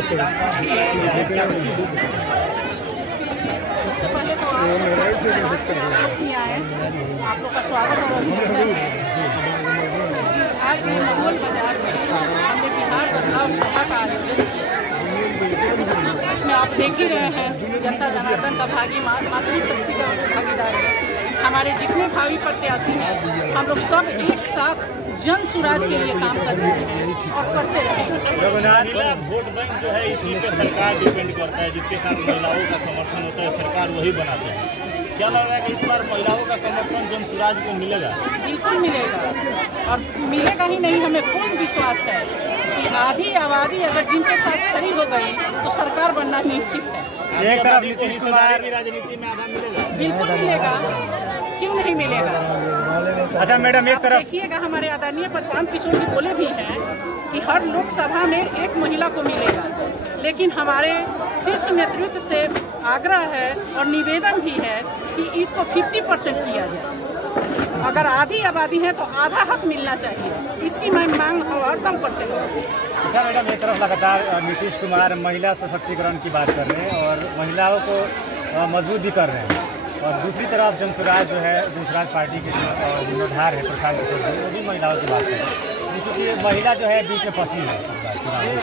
सबसे पहले तो आप लोग का स्वागत और अभिनंदन है। आज मंगोल बाजार में हमने बिहार बदलाव सभा का आयोजन किया। इसमें आप देख ही रहे हैं जनता जनार्दन का मातृशक्ति का भागीदार है। हमारे जितने भावी प्रत्याशी हैं हम लोग सब एक साथ जन सुराज के लिए काम कर रहे हैं और करते रहेंगे। वोट बैंक जो है इसी पे सरकार डिपेंड करता है, जिसके साथ महिलाओं का समर्थन होता है सरकार वही बनाते हैं। क्या लग रहा है कि इस बार महिलाओं का समर्थन जन सुराज को मिलेगा? बिल्कुल मिलेगा और मिलेगा ही नहीं, हमें पूर्ण विश्वास है कि आधी आबादी अगर जिनके साथ खड़ी हो गई तो सरकार बनना निश्चित है। एक तरफ नीतीश कुमार की राजनीति में आधा मिलेगा? बिल्कुल मिलेगा, क्यों नहीं मिलेगा। अच्छा मैडम, एक तरफ देखिएगा हमारे आदरणीय प्रशांत किशोर जी बोले भी हैं कि हर लोकसभा में एक महिला को मिलेगा, लेकिन हमारे शीर्ष नेतृत्व से आग्रह है और निवेदन भी है कि इसको 50% किया जाए। अगर आधी आबादी है तो आधा हक मिलना चाहिए, इसकी मैं मांग हरदम करते हैं। अच्छा मैडम, एक तरफ लगातार नीतीश कुमार महिला सशक्तिकरण की बात कर रहे हैं और महिलाओं को मजबूत भी कर रहे हैं, और दूसरी तरफ जनसुराज जो है जनसुराज पार्टी के जिम्मेदार है प्रशांत किशोर जी, वो भी महिलाओं की बात कर रहे हैं। क्योंकि महिला जो है बीच में फंसी है,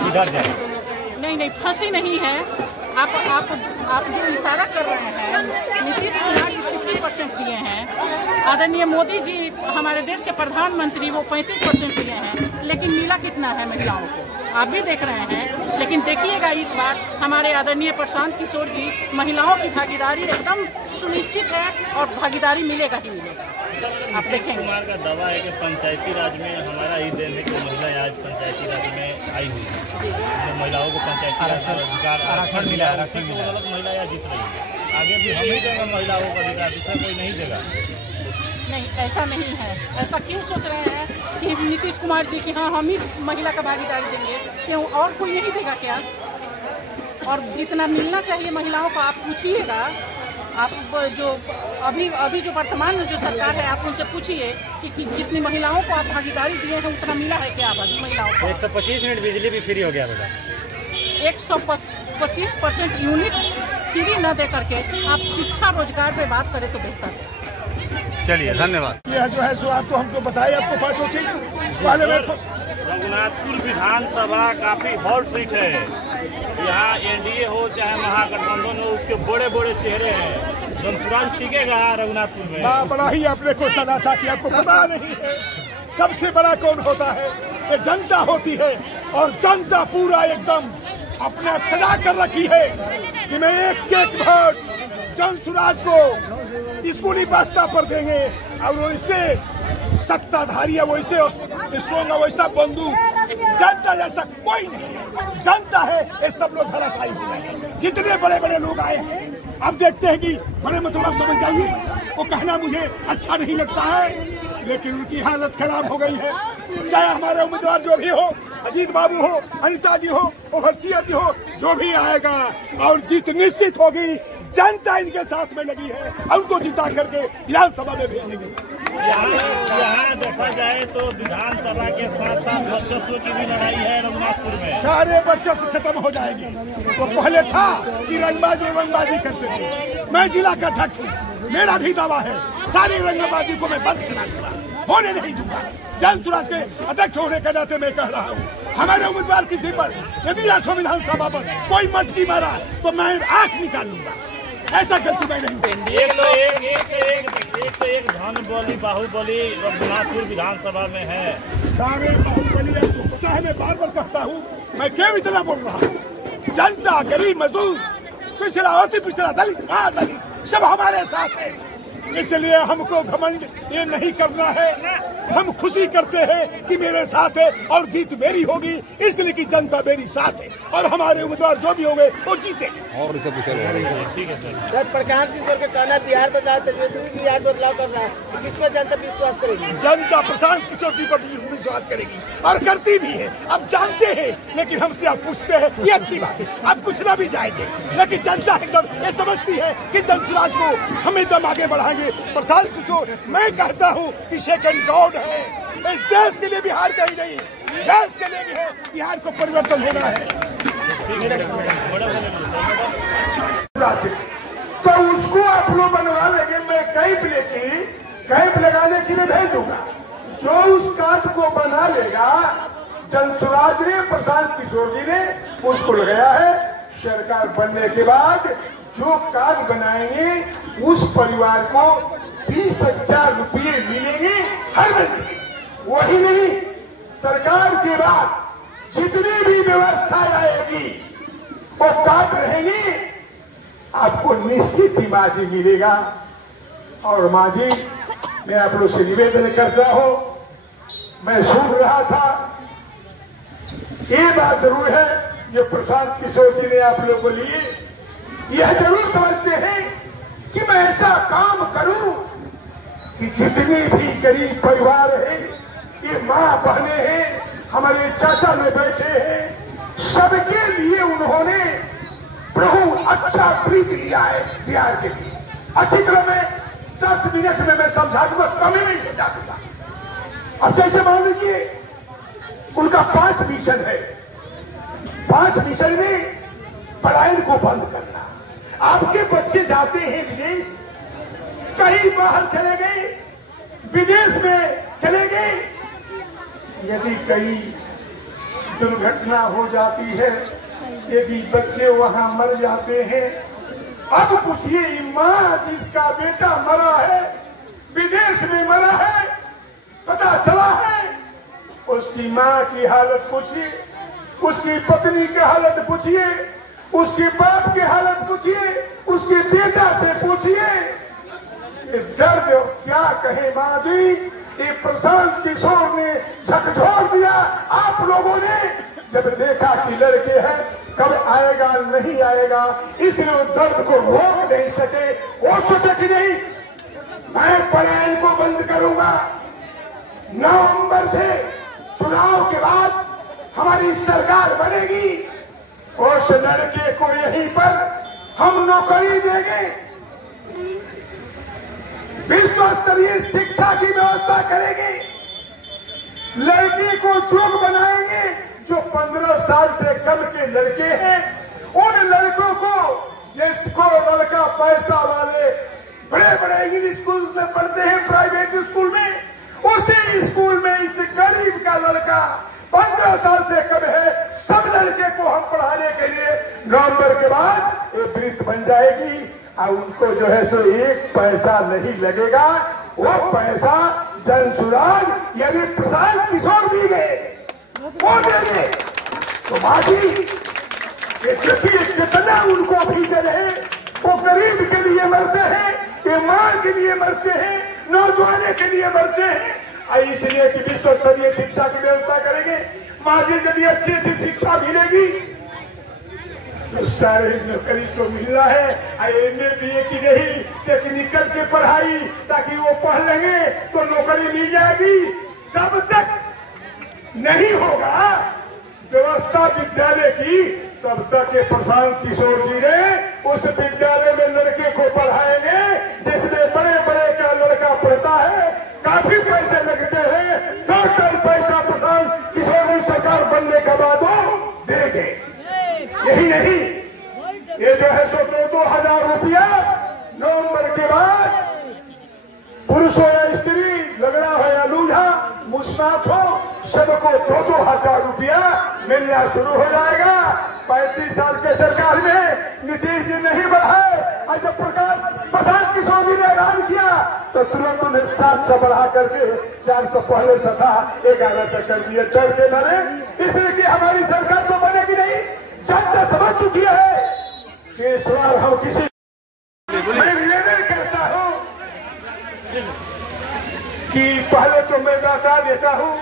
इधर जाए नहीं फंसी नहीं है। आप जो इशारा कर रहे हैं, नीतीश कुमार जी 50% दिए हैं, आदरणीय मोदी जी हमारे देश के प्रधानमंत्री वो 35% दिए हैं, लेकिन मिला कितना है महिलाओं को आप भी देख रहे हैं। लेकिन देखिएगा इस बार हमारे आदरणीय प्रशांत किशोर जी महिलाओं की भागीदारी एकदम सुनिश्चित है और भागीदारी मिलेगा ही मिलेगा। आप देखेंगे कुमार का दावा है कि पंचायती राज में हमारा ही देन है कि महिला आज पंचायती राज में आई हुई है, तो महिलाओं को पंचायती राज अधिकार आरक्षण मिला है, महिला यहाँ जीत रही है। आगे भी हम ही देंगे महिलाओं को अधिकार, दूसरा कोई नहीं देगा। नहीं, ऐसा नहीं है। ऐसा क्यों सोच रहे हैं कि नीतीश कुमार जी की हाँ हम ही महिला का भागीदारी देंगे, क्यों और कोई नहीं देगा क्या? और जितना मिलना चाहिए महिलाओं को आप पूछिएगा, आप जो अभी जो वर्तमान में जो सरकार है आप उनसे पूछिए कि जितनी महिलाओं को आप भागीदारी दिए हैं उतना मिला है क्या अभी महिलाओं को? 125 यूनिट बिजली भी फ्री हो गया बेटा। 125% यूनिट फ्री न दे करके आप शिक्षा रोजगार पे बात करें तो बेहतर है। चलिए धन्यवाद। यह जो है सो आपको हमको बताइए, आपको पाँचों चीज पहले में रघुनाथपुर विधानसभा काफी हॉट सीट है। यहाँ एनडीए हो चाहे महागठबंधन हो, उसके बड़े बड़े चेहरे हैं। जनसुराज टिकेगा रघुनाथपुर में? बड़ा ही आपने क्वेश्चन अच्छा किया, आपको पता नहीं है सबसे बड़ा कौन होता है? ये जनता होती है, और जनता पूरा एकदम अपना सजा कर रखी है कि मैं एक वोट जनसुराज को स्कूली बस्ता पर देंगे, और वो इससे सत्ताधारी है, वो इससे स्ट्रॉन्ग है, वैसा बंदूक जनता जैसा कोई नहीं। जनता है, ये सब लोग धराशायी हो गए हैं। जितने बड़े बड़े लोग आए हैं, अब देखते हैं कि बड़े मतलब समझ जाइए, वो कहना मुझे अच्छा नहीं लगता है, लेकिन उनकी हालत खराब हो गई है। चाहे हमारे उम्मीदवार जो भी हो, अजीत बाबू हो, अनिता जी हो, ओवरसियर जी हो, जो भी आएगा और जीत निश्चित होगी। जनता इनके साथ में लगी है, उनको जिता करके विधानसभा में भेजेंगे। यहाँ देखा जाए तो विधानसभा के साथ साथ वर्चस्व की भी लड़ाई है रघुनाथपुर में। सारे वर्चस्व खत्म हो जाएंगे। वो पहले था कि रंगबाजी करते थे, मैं जिला का अध्यक्ष हूँ, मेरा भी दावा है सारी रंगबाजी को मैं बंद करा दूंगा, होने नहीं दूंगा। जनसुराज के अध्यक्ष होने के नाते मैं कह रहा हूँ, हमारे उम्मीदवार किसी पर यदि राठौर विधानसभा पर कोई मटकी मारा तो मैं आंख निकाल लूंगा। ऐसा गलती मैं नहीं। एक से एक धन बोली बाहुबली रघुनाथपुर विधानसभा में है। सारे बाहुबली आपको पता है, मैं बार बार कहता हूँ, मैं क्यों इतना बोल रहा हूँ? जनता, गरीब, मजदूर, पिछड़ा, अति पिछड़ा, दलित, दलित सब हमारे साथ है। इसलिए हमको घमंड ये नहीं करना है। हम खुशी करते हैं कि मेरे साथ है और जीत मेरी होगी, इसलिए कि जनता मेरी साथ है और हमारे उम्मीदवार जो भी होंगे वो जीते। और इसे पूछा ठीक है सर, प्रशांत किशोर के कहना बिहार बदलाव, तेजस्वी बिहार बदलाव कर रहा है, किस पर जनता विश्वास करेगी? जनता प्रशांत किशोर जी पर विश्वास करेगी और करती भी है। अब जानते हैं, लेकिन हमसे आप पूछते हैं, ये अच्छी बात है, आप पूछना भी चाहेंगे, लेकिन जनता एकदम ये समझती है कि जनसुराज को हम एकदम आगे बढ़ाएंगे। प्रशांत किशोर, मैं कहता हूँ कि सेकंड गॉड है इस देश के लिए, बिहार का ही नहीं, देश के लिए भी है। बिहार को परिवर्तन होना है। तो उसको आप लोग बनवा लेंगे, मैं कैंप लगाने के लिए भेज दूंगा। जो उस कार्ड को बना लेगा, जनसुराज ने, प्रशांत किशोर जी ने उसको लगाया है। सरकार बनने के बाद जो कार्ड बनाएंगे उस परिवार को 20,000 रुपये मिलेंगे हर महीने। वही नहीं, सरकार के बाद जितनी भी व्यवस्था आएगी वो कार्ड रहेंगी, आपको निश्चित ही माजी मिलेगा। और माजी, मैं आप लोग से निवेदन करता हूं, मैं सुन रहा था, ये बात जरूर है जो प्रशांत किशोर जी ने आप लोगों को लिए, यह जरूर समझते हैं कि मैं ऐसा काम करूं कि जितने भी गरीब परिवार हैं, ये माँ बहने हैं, हमारे चाचा में बैठे हैं, सबके लिए उन्होंने प्रभु अच्छा प्रीति लिया है बिहार के लिए। अच्छी तरह में 10 मिनट में मैं समझा दूंगा, कमी नहीं समझा दूंगा। अब जैसे मान लीजिए उनका 5 मिशन है। 5 मिशन में पलायन को बंद करना। आपके बच्चे जाते हैं विदेश, कहीं बाहर चले गए, विदेश में चले गए, यदि कहीं दुर्घटना हो जाती है, यदि बच्चे वहां मर जाते हैं, अब पूछिए माँ जिसका बेटा मरा है, विदेश में मरा है, पता चला है, उसकी माँ की हालत पूछिए, उसकी पत्नी की हालत पूछिए, उसके बाप की हालत पूछिए, उसके बेटा से पूछिए, ये दर्द क्या कहे माँ जी। ये प्रशांत किशोर ने झकझोर दिया। आप लोगों ने जब देखा कि लड़के हैं, कब आएगा नहीं आएगा, इसलिए वो दर्द को रोक नहीं सके। वो सोचा कि नहीं, मैं पलायन को बंद करूंगा। नवंबर से चुनाव के बाद हमारी सरकार बनेगी, उस लड़के को यहीं पर हम नौकरी देंगे, विश्व स्तरीय शिक्षा की व्यवस्था करेंगे, लड़की को जोग बनाएंगे। जो 15 साल से कम के लड़के हैं, उन लड़कों को, जिसको लड़का पैसा वाले बड़े बड़े इंग्लिश स्कूल में पढ़ते हैं, प्राइवेट स्कूल में, उसी स्कूल में इस गरीब का लड़का 15 साल से कम है, सब लड़के को हम पढ़ाने के लिए नवंबर के बाद एक वृत्त बन जाएगी और उनको जो है सो 1 पैसा नहीं लगेगा। वो पैसा जनसुराज यानी प्रशांत किशोर दी गए, वो देंगे। तो बाकी कितना उनको भीतर है, वो गरीब के लिए मरते हैं, ये मां के लिए मरते हैं, नौजवानों के लिए मरते हैं, इसलिए कि विश्व स्तरीय शिक्षा की व्यवस्था करेंगे। माँ जी यदि अच्छी शिक्षा मिलेगी तो सारे नौकरी तो मिलना है, एमए बीए की नहीं, टेक्निकल की पढ़ाई, ताकि वो पढ़ लेंगे तो नौकरी मिल जाएगी। तब तक नहीं होगा व्यवस्था विद्यालय की, तब तक ये प्रशांत किशोर जी ने उस विद्यालय में लड़के को पढ़ाएंगे जिसमें बड़े बड़े का लड़का पढ़ता है, काफी पैसे लगते हैं, टोटल पैसा प्रशांत किशोर जी सरकार बनने के बाद वो देंगे। यही नहीं, ये जो है सो 2-2 हजार रुपया नवंबर के बाद पुरुष हो या स्त्री, लगड़ा हो या लूढ़ा, मुस्नात हो, सबको 2-2 हजार रुपया मिलना शुरू हो जाएगा। 35 साल के सरकार में नीतीश जी नहीं बढ़ाए, आज जब प्रशांत किशोर जी ने ऐलान किया तो तुरंत उन्हें 700 बढ़ा करके 400 पहले से था 1100 कर दिए। डर के मारे, इसलिए कि हमारी सरकार तो बनेगी नहीं, जनता समझ चुकी है कि इस बार हम किसी, मैं निवेदन करता हूं कि पहले तो मैं बता देता हूं,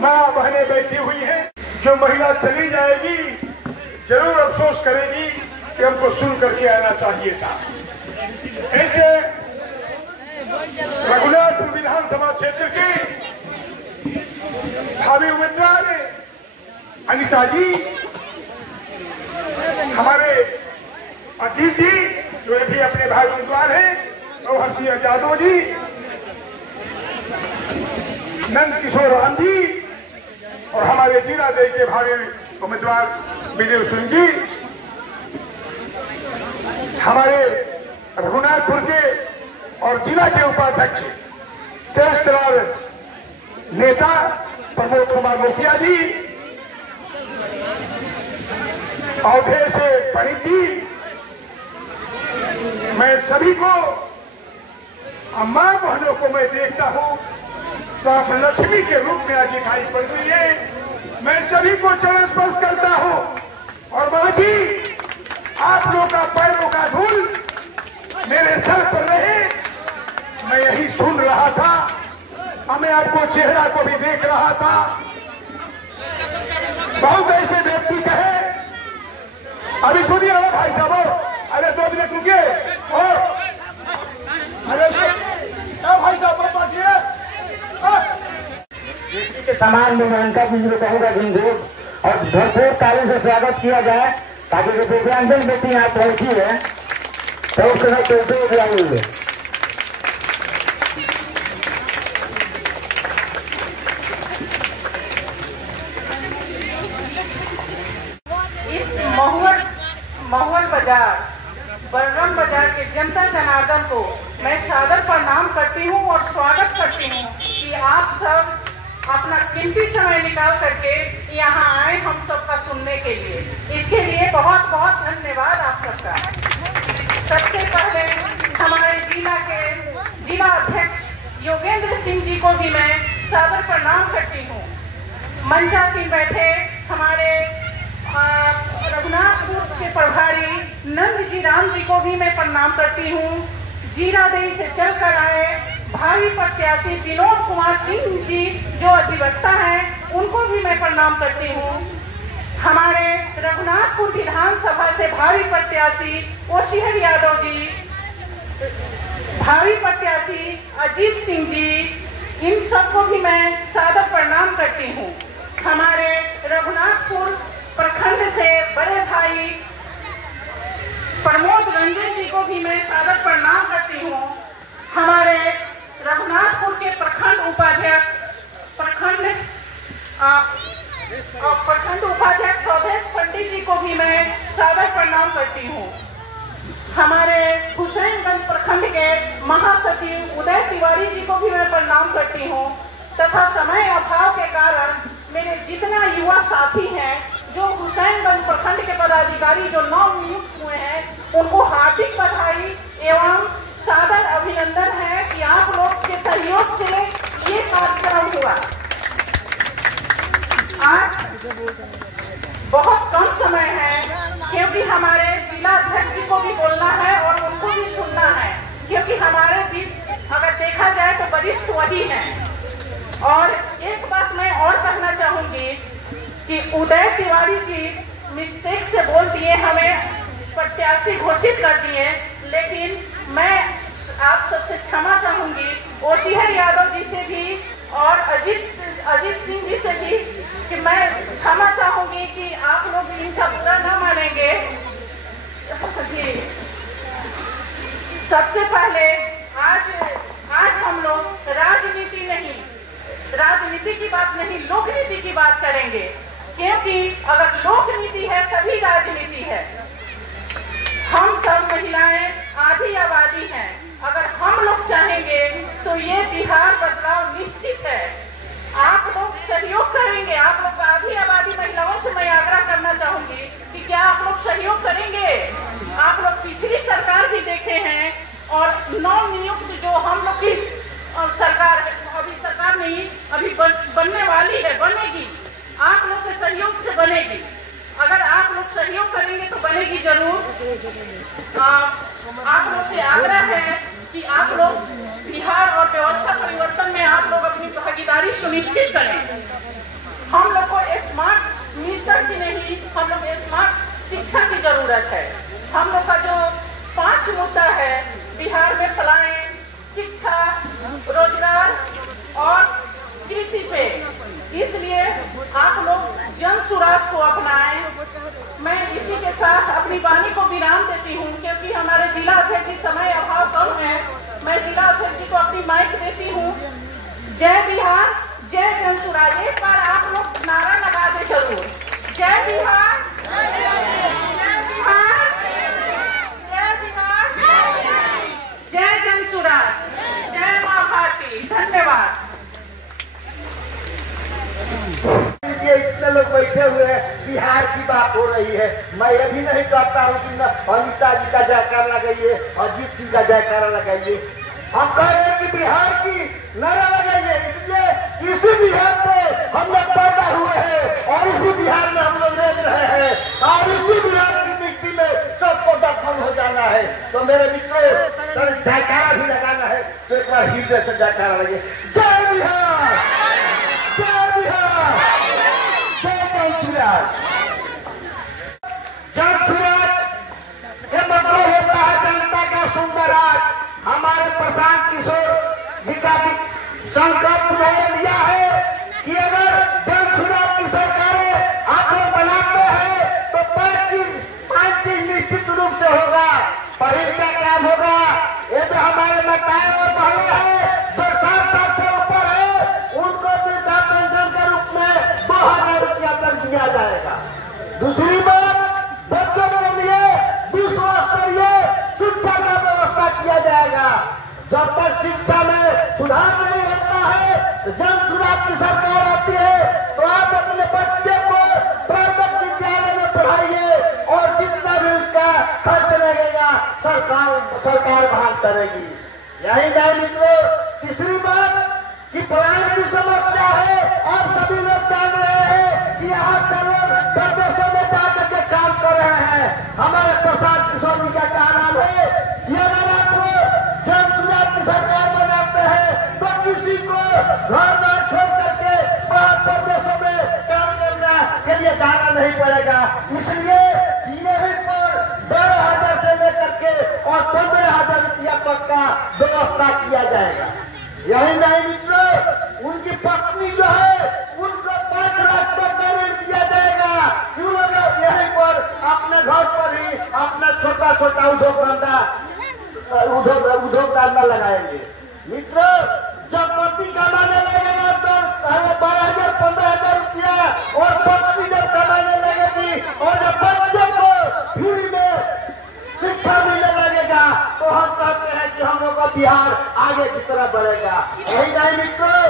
माँ बहनें बैठी हुई हैं, जो महिला चली जाएगी जरूर अफसोस करेगी कि हमको सुन करके आना चाहिए था। ऐसे रघुनाथपुर विधानसभा क्षेत्र के भावी उम्मीदवार अनिता जी, हमारे अजीत जी जो भी अपने भाई उम्मीदवार हैं, और सिंह यादव जी, नंद किशोर राम जी, और हमारे जीरा देवी के भावी उम्मीदवार विजय सिंह जी हमारे रघुनाथपुर के और जिला के उपाध्यक्ष देश नेता प्रमोद कुमार मुखिया जी, औधे से पंडित जी, मैं सभी को मां बहनों को मैं देखता हूं तो आप लक्ष्मी के रूप में आज दिखाई पड़ रही है। मैं सभी को चरण स्पर्श करता हूं और मां जी आप लोगों का पैरों का धूल मेरे सर पर रहे। मैं यही सुन रहा था, मैं आपको चेहरा को भी देख रहा था। बहुत ऐसे व्यक्ति कहे, अभी सुनिए भाई साहब, अरे 2 मिनट रुकिए और अरे भाई साहब बैठिए। के समान मूल्यांकन की जो कहूँगा जिनको और भरपूर ताली से स्वागत किया जाए ताकि जो दिव्यांगजन बेटी यहाँ पहुंची है तो उस समय कैसे उठाएंगे। इस महुअल बाजार बलराम बाजार के जनता जनार्दन को मैं सादर प्रणाम करती हूँ और स्वागत करती हूँ कि आप सब अपना कीमती समय निकाल करके यहाँ आए हम सबका सुनने के लिए। इसके लिए बहुत बहुत धन्यवाद आप सबका। सबसे पहले हमारे जिला अध्यक्ष योगेंद्र सिंह जी को भी मैं सादर प्रणाम करती हूँ। मंचासीन बैठे हमारे रघुनाथपुर के प्रभारी नंद जी राम जी को भी मैं प्रणाम करती हूँ। जीरादेई से चलकर आए भावी प्रत्याशी विनोद कुमार सिंह जी जो अधिवक्ता हैं उनको भी मैं प्रणाम करती हूँ। हमारे रघुनाथपुर विधानसभा से भावी प्रत्याशी ओशिहर यादव जी, भावी प्रत्याशी अजीत सिंह जी, इन सबको भी मैं सादर प्रणाम करती हूँ। हमारे रघुनाथपुर प्रखंड से बड़े भाई प्रमोद रंजन जी को भी मैं सादर प्रणाम करती हूँ। हमारे रघुनाथपुर के प्रखंड उपाध्यक्ष अवधेश पंडित जी को भी मैं सादर प्रणाम करती हूँ। हमारे हुसैनगंज प्रखंड के महासचिव उदय तिवारी जी को भी मैं प्रणाम करती हूँ तथा समय अभाव के कारण मेरे जितना युवा साथी हैं जो हुसैनगंज प्रखंड के पदाधिकारी जो नव नियुक्त हुए हैं उनको हार्दिक बधाई एवं सादर अभिनंदन है कि आप लोग के सहयोग से ये कार्यक्रम हुआ। आज बहुत कम समय है क्योंकि हमारे जिला अध्यक्ष जी को भी बोलना है और उनको भी सुनना है क्योंकि हमारे बीच अगर देखा जाए तो वरिष्ठ वही हैं। और एक बात मैं और कहना चाहूंगी कि उदय तिवारी जी मिस्टेक से बोल दिए, हमें प्रत्याशी घोषित कर दिए, लेकिन मैं आप सबसे क्षमा चाहूंगी ओशिहर यादव जी से भी और अजीत सिंह जी से भी कि मैं क्षमा चाहूंगी कि आप लोग इनका बुरा न मानेंगे। जी सबसे पहले आज हम लोग राजनीति की बात नहीं लोक नीति की बात करेंगे क्योंकि अगर लोक नीति है तभी राजनीति है। हम सब महिलाएं आधी आबादी हैं, अगर हम लोग चाहेंगे तो ये बिहार बदलाव निश्चित है। आप लोग सहयोग करेंगे, आप लोग आधी आबादी महिलाओं से मैं आग्रह करना चाहूंगी कि क्या आप लोग सहयोग करेंगे। आप लोग पिछली सरकार भी देखे हैं और नव नियुक्त जो हम लोग की सरकार अभी सरकार नहीं अभी बनने वाली है, बनेगी, आप लोग के सहयोग से बनेगी। अगर आप लोग सहयोग करेंगे तो बनेगी जरूर। आप लोग से आग्रह है कि आप लोग बिहार और व्यवस्था परिवर्तन में आप लोग अपनी भागीदारी सुनिश्चित करें। हम लोग को स्मार्ट मिनिस्टर की नहीं, हम लोग स्मार्ट शिक्षा की जरूरत है। हम लोग का जो 5 मुद्दा है बिहार में फलाएं, शिक्षा, रोजगार और कृषि पे, इसलिए आप लोग जन सुराज को अपनाएं। मैं इसी के साथ अपनी वाणी को विराम देती हूँ क्योंकि हमारे जिला अध्यक्ष जी समय अभाव कम है। मैं जिला अध्यक्ष जी को अपनी माइक देती हूँ। जय बिहार, जय जन सुराज। एक बार आप लोग नारा लगा दे जरूर। जय बिहार, जय बिहार, जय बिहार, जय जनसुराज, जय माँ भारती। धन्यवाद। ये इतने लोग बैठे हुए हैं, बिहार की बात हो रही है। मैं ये भी नहीं कहता हूँ कि अनिता जी का जयकारा लगाइए, अजीत सिंह का जयकारा लगाइए। हम कह रहे हैं कि बिहार की नारा लगाइए, इसलिए इसी बिहार पे हम लोग पैदा हुए हैं और इसी बिहार में हम लोग रह रहे हैं और इसी बिहार की मिट्टी में सबको दफन हो जाना है। तो मेरे मित्रों, जयकारा भी लगाना है तो एक बार हृदय से जयकारा लगे। जय बिहार, जय बिहार, जय जनसुराज। जनसुराज के मतलब होता है जनता का सुंदर राज। हमारे प्रशांत किशोर जी का भी संकल्प उन्होंने लिया है कि अगर जनसुराज की सरकारें आप लोग बनाते हैं तो पांच चीज निश्चित रूप से होगा। पहले क्या काम होगा? ये जो हमारे माताएं और बहनें हैं जो 60 साल से ऊपर है, उनको वृद्धा पेंशन के रूप में 2000 रुपया तक दिया जाएगा। दूसरी बात, बच्चों के लिए विश्व स्तरीय शिक्षा का व्यवस्था किया जाएगा। जब तक शिक्षा में सुधार नहीं होता है, जनसुराज की सरकार आती है तो आप अपने बच्चे को प्राइवेट विद्यालय में पढ़ाइए और जितना भी उसका खर्च लगेगा सरकार वहन करेगी। यही नहीं मित्रों, तीसरी बात कि पलायन की समस्या है। आप सभी लोग जान रहे हैं कि यहाँ के लोग प्रदेशों में जाकर के काम कर रहे हैं। हमारे प्रशांत किशोर जी का क्या नाम है? ये अगर आप जनसुराज की सरकार बनाते हैं तो किसी को घर बार छोड़ करके बाहर प्रदेशों में काम करने के लिए जाना नहीं पड़ेगा। इसलिए यहीं पर 12,000 से लेकर के और 15,000 रुपया तक का व्यवस्था किया जाएगा। यही नहीं मित्रों, उनकी पत्नी जो है उनको 5 लाख तक का ऋण दिया जाएगा। क्यों लोग यहीं पर अपने घर पर ही अपना छोटा छोटा उद्योग धंधा लगाएंगे। मित्रों, जब पति कमाने लगेगा तो 12,000 15,000 रुपया और पत्नी जब कमाने लगेगी और जब बच्चे को फ्री में शिक्षा मिलने लगेगा तो हम कहते हैं कि हम लोग का बिहार आगे की तरफ बढ़ेगा। यही नहीं मित्रों,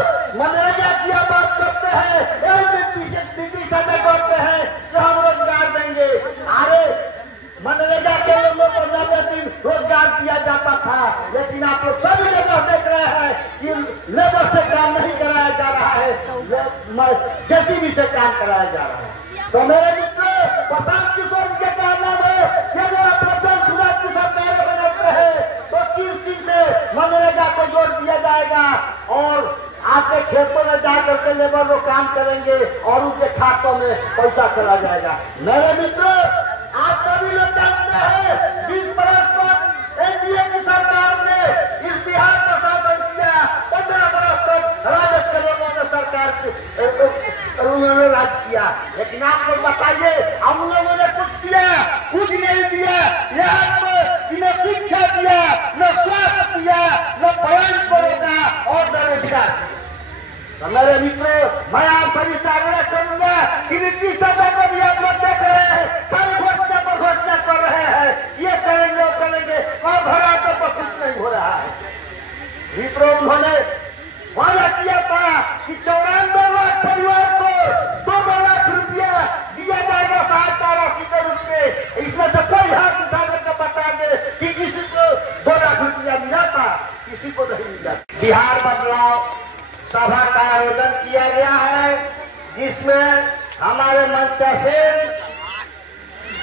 मनरेगा की बात करते हैं, नीति से करते हैं कि हम रोजगार देंगे। अरे मनरेगा के लोगों को 90 दिन रोजगार दिया जाता था, लेकिन आप लोग सभी जगह देख रहे हैं कि लेबर से काम नहीं कराया जा रहा है, जेसीबी से काम कराया जा रहा है। तो मेरे मित्रों, प्रशांत किशोर जी का क्या नाम है कि अगर आप जनसुराज की सरकार बनाते हैं तो किस चीज से मनरेगा को जोड़ दिया जाएगा और आपके खेतों में जाकर के लेबर लोग काम करेंगे और उनके खातों में पैसा चला जाएगा। मेरे मित्रों, आप सभी लोग जानते हैं 20 बरस तक एनडीए की सरकार ने इस बिहार का शासन किया। 15 बरस तक राजद के लोगों ने सरकार उन्होंने राज किया। लेकिन आप लोग बताइए, हम लोगों ने कुछ दिया? कुछ नहीं दिया। यहाँ पर न शिक्षा दिया, न स्वास्थ्य दिया, न पलायन को रोका और न रोजगार। तो मेरे मित्रों, मैं आप सभी से आग्रह करूंगा कि नीतीश सरकार को भी आप लोग देख रहे हैं, सारे घोषणा पर घोषणा कर रहे हैं, ये करेंगे वो करेंगे और घर आकर तो कुछ नहीं हो रहा है। मित्रों, उन्होंने वादा किया था कि 94 लाख परिवार को 2 लाख रुपया दिया जाएगा सहायता राशि के रूप में। इसमें से कोई हाथ उठा करके बता दे कि किसी को 2 लाख रुपया मिला था, किसी को नहीं मिला। बिहार बदलाव सभा का आयोजन किया गया है, जिसमें हमारे मंच से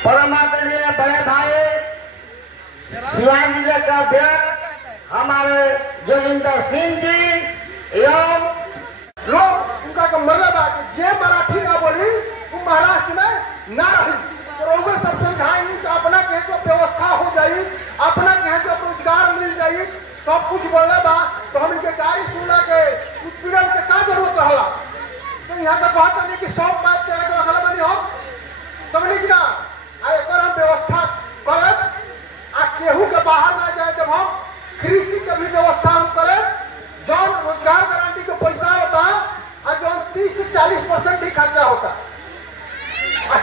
परमादरणीय बड़े भाई शिवाजी जिले का अध्यक्ष हमारे जोगिंदर सिंह जी एवं लोग उनका का मतलब है कि जे मराठी ना बोली वो महाराष्ट्र में ना रही। तो लोग सब समझाएंगे कि अपना कहे तो व्यवस्था हो जाये, अपना कहे तो रोजगार मिल जाये, सब कुछ बोले बा तो हम इनके गाड़ी सुना के उत्पीड़न के का जरूरत रहा। तो यहाँ पे बात नहीं कि सब बात के रखला बनी हो समझ ना एक हम व्यवस्था करें आ केहू के बाहर ना जाए। जब हम कृषि के भी व्यवस्था हम करें, जो रोजगार गारंटी के पैसा होता और जो 30 से 40% ही खर्चा होता, और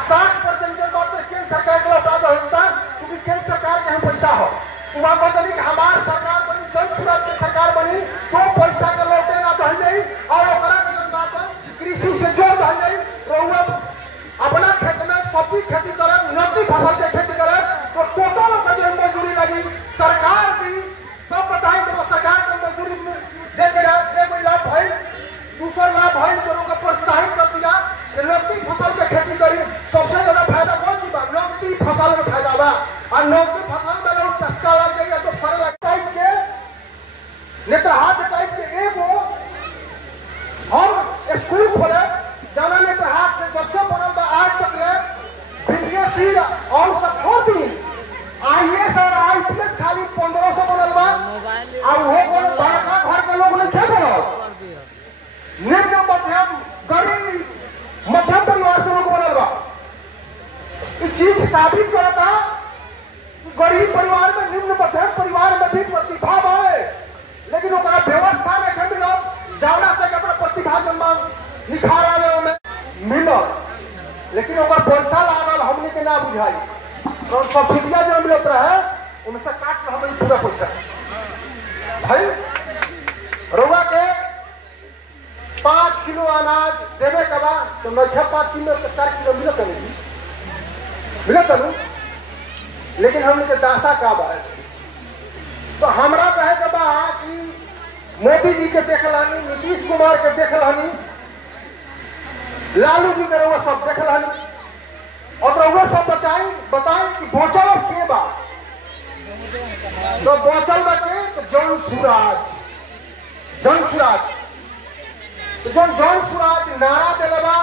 सरकार के लौटा दो हिंदुस्तान, क्योंकि केंद्र सरकार के यहाँ पैसा हो। वहाँ कहते कि हमार सरकार बनी, जन सुराज की सरकार बनी, तो पैसा के लौटे ना दहल जाई और कृषि से जोड़ दहल जाई। रहुआ अपना खेत में सब्जी खेती करे, नकदी फसल के खेती करे, तो टोटल मजदूरी लगी सरकार की। सब बताएं कि सरकार को मजदूरी दे दिया, कोई लाभ है, दूसरा लाभ है, दोनों को प्रोत्साहित कर दिया कि नकदी फसल के खेती करी। सबसे ज्यादा फायदा कौन सी बात? नकदी फसल में फायदा बा। और नकदी फसल में लोग चस्का लग जाएगा तो फल टाइप के नेत्रहाट टाइप के एगो हम स्कूल खोले, जाना नेत्रहाट से जब से बनल बा आज तक ले बीपीएससी और सब छोड़ दी, IAS और IPS खाली 1500 बनल बा। और वो बोले बड़का घर के लोग नहीं थे बनल, निम्न मध्यम गरीब मध्यम परिवार से लोग बनल बा। इस चीज साबित करता गरीब परिवार में, निम्न मध्यम परिवार में भी प्रतिभा है, लेकिन ओकरा व्यवस्था में के मिलो जावना से अपना प्रतिभा जमा निखार आवे में मिलो, लेकिन ओकर पैसा लागल हमनी के ना बुझाई। तो सब्सिडिया जो मिलत रहे उनमें से काट के हमें पूरा पैसा भाई रउआ के 5 किलो अनाज देवे के बाद तो नहीं 5 किलो से 4 किलो मिलत नहीं, लेकिन हमने के दासा का बा। तो हमरा कहे के बा कि मोदी जी के देखलानी, नीतीश कुमार के देखलानी, लालू जी के रउआ सब देखलानी, और रउआ सब बताई कि बचल के बा। तो बचल बा के जन सुराज तो जन सुराज नारा दिले बा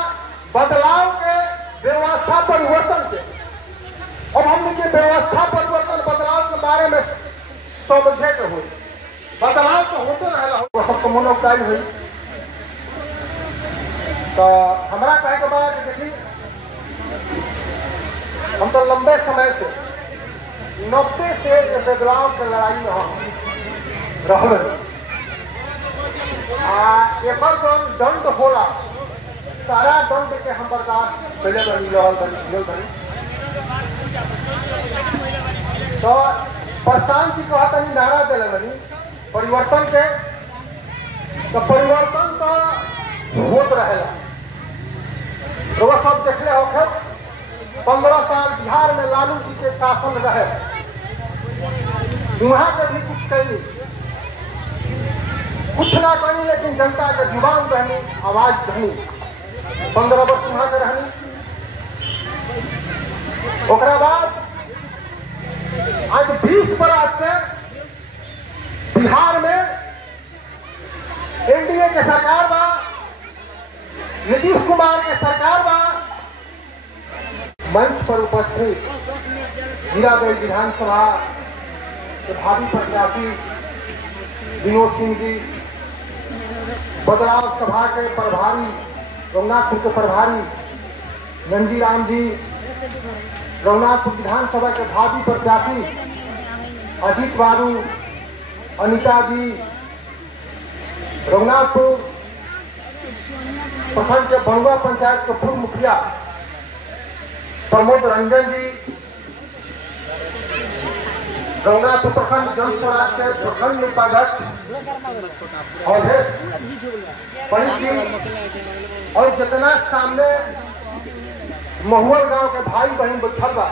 बदलाव के, व्यवस्था परिवर्तन के। अब हमने के व्यवस्था परिवर्तन बदलाव के बारे में समझे के हुई, बदलाव तो होते रहला हो, सबको मनोकाई हुई। तो हमारा कहे के बाद देखिए हम तो लंबे समय से 90 से बदलाव के लड़ाई में हम रहे। एक जो दंड होला सारा दंड के हम बर्दाश्त पहले बनी बनी। तो प्रशांत जी कहता नारा दिले बनी परिवर्तन के, तो परिवर्तन तो होत रहेला। तो वह सब देखले होकर 15 साल बिहार में लालू जी के शासन रहे, वहां के भी कुछ कैली, कुछ ना करी, लेकिन जनता के जुबान रहनी, आवाज रहनी। 15 वर्ष वहां के रहनी। ओकरा बाद आज 20 बरस से बिहार में एनडीए के सरकार बा, नीतीश कुमार के सरकार बा। मंच पर उपस्थित जीरादेवी विधानसभा के भावी प्रत्याशी विनोद सिंह जी, बदलाव सभा के प्रभारी रघुनाथपुर के प्रभारी नंदीराम जी, रघुनाथपुर विधानसभा के भावी प्रत्याशी अजीत बारू, अनिता जी, रघुनाथपुर प्रखंड के बंगवा पंचायत के पूर्व मुखिया प्रमोद रंजन जी, रघुनाथपुर प्रखंड जन स्वराज के प्रखंड उपाध्यक्ष अवधेश पंडित जी, और जितना सामने महुअल गांव के भाई बहन बैठल बा,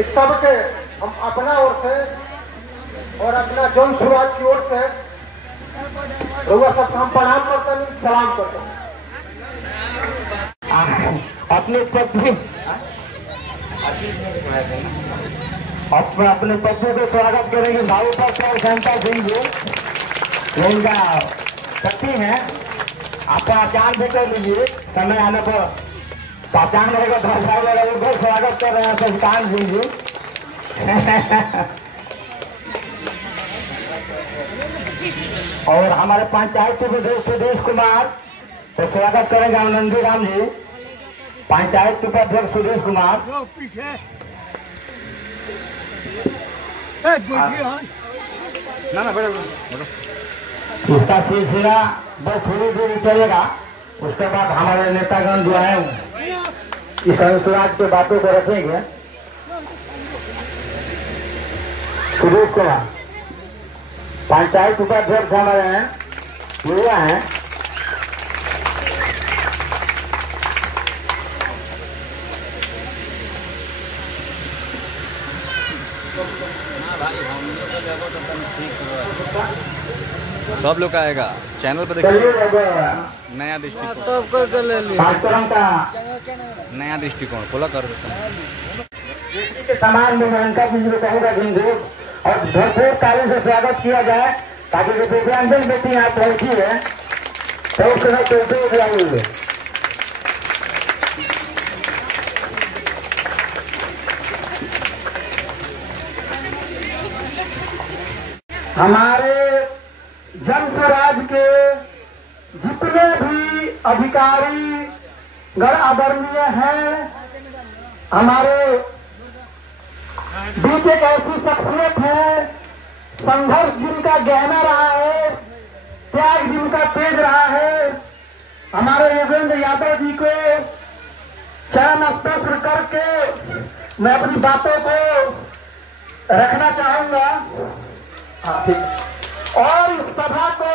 इस सबके हम अपना ओर से और अपना जन स्वराज की ओर से रउआ सबको हम प्रणाम करते हैं, सलाम करते हैं। अपने पत्नी को स्वागत करेंगे भाई और शंकर सिंह जी, इनका पति है। आप पहचान भी कर लीजिए, समय आने पर पहचान रहेगा तो उनको स्वागत कर रहे हैं शशिकांत सिंह जी। और हमारे पंचायत उपाध्यक्ष सुदेश कुमार तो स्वागत करेंगे नंदीराम जी, पंचायत उपाध्यक्ष सुदेश कुमार। इसका सिलसिला बस थोड़ी देर चलेगा, उसके बाद हमारे नेतागण जो है इस स्वराज के बातों को रखेंगे। सुरेश कुमार पंचायत उपाध्यक्ष हमारे हैं, युवा हैं। सब लोग आएगा चैनल पर देखिए, नया दृष्टिकोण, सबको ले लिया नया दृष्टिकोण खोला कर देता है। के समान में मैं उनका भी कहूँगा जिनको और भरपूर ताली से स्वागत किया जाए, ताकि जो दिव्यांगजन बेटी यहाँ पहुंची है तो उस समय चलते हुए जाएंगे। हमारे जन स्वराज के जितने भी अधिकारी गण आदरणीय हैं, हमारे बीच एक ऐसी शख्सियत है, संघर्ष जिनका गहना रहा है, त्याग जिनका तेज रहा है, हमारे योगेंद्र यादव जी को चरण स्पर्श करके मैं अपनी बातों को रखना चाहूंगा। हाँ ठीक। और इस सभा को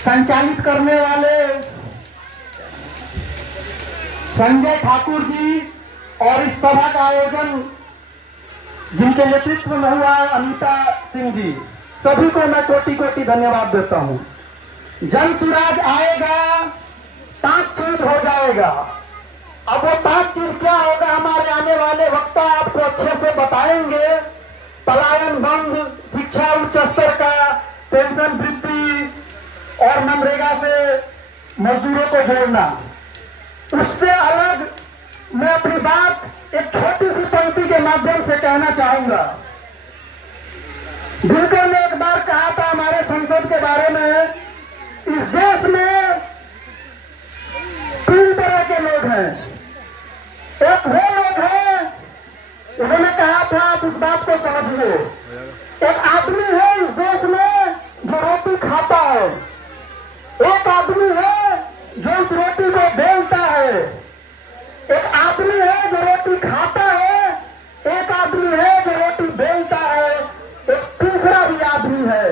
संचालित करने वाले संजय ठाकुर जी और इस सभा का आयोजन जिनके नेतृत्व में हुआ है अनीता सिंह जी, सभी को मैं कोटि कोटि धन्यवाद देता हूं। जन स्वराज आएगा 5 चीज हो जाएगा। अब वो 5 चीज क्या होगा, हमारे आने वाले वक्ता आपको अच्छे से बताएंगे। पलायन बंद, शिक्षा उच्च स्तर का, पेंशन वृद्धि और मनरेगा से मजदूरों को जोड़ना। उससे अलग मैं अपनी बात एक छोटी सी पंक्ति के माध्यम से कहना चाहूंगा। दिनकर ने एक बार कहा था हमारे संसद के बारे में, इस देश में 3 तरह के लोग हैं। एक वो लोग हैं, उन्होंने कहा था, आप इस बात को समझिए, एक आदमी है इस देश में जो रोटी खाता है, एक आदमी है जो इस रोटी को बेलता है, एक आदमी है जो रोटी खाता है, एक आदमी है जो रोटी बेलता है, एक तीसरा भी आदमी है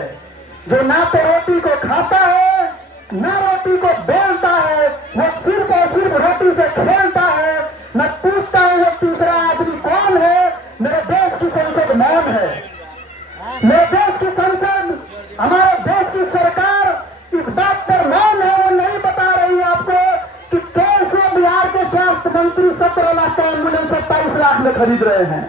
जो ना तो रोटी को खाता है ना रोटी को बेलता है, वो सिर्फ और सिर्फ रोटी से खेलता है। मैं पूछता हूं वो तीसरा आदमी कौन है? मेरे देश की संसद मौन है। मेरे देश की संसद, हमारे देश की सरकार इस बात पर मौन है, वो नहीं बता रही है आपको कि कैसे बिहार के स्वास्थ्य मंत्री 17 लाख का एम्बुलेंस 27 लाख में खरीद रहे हैं।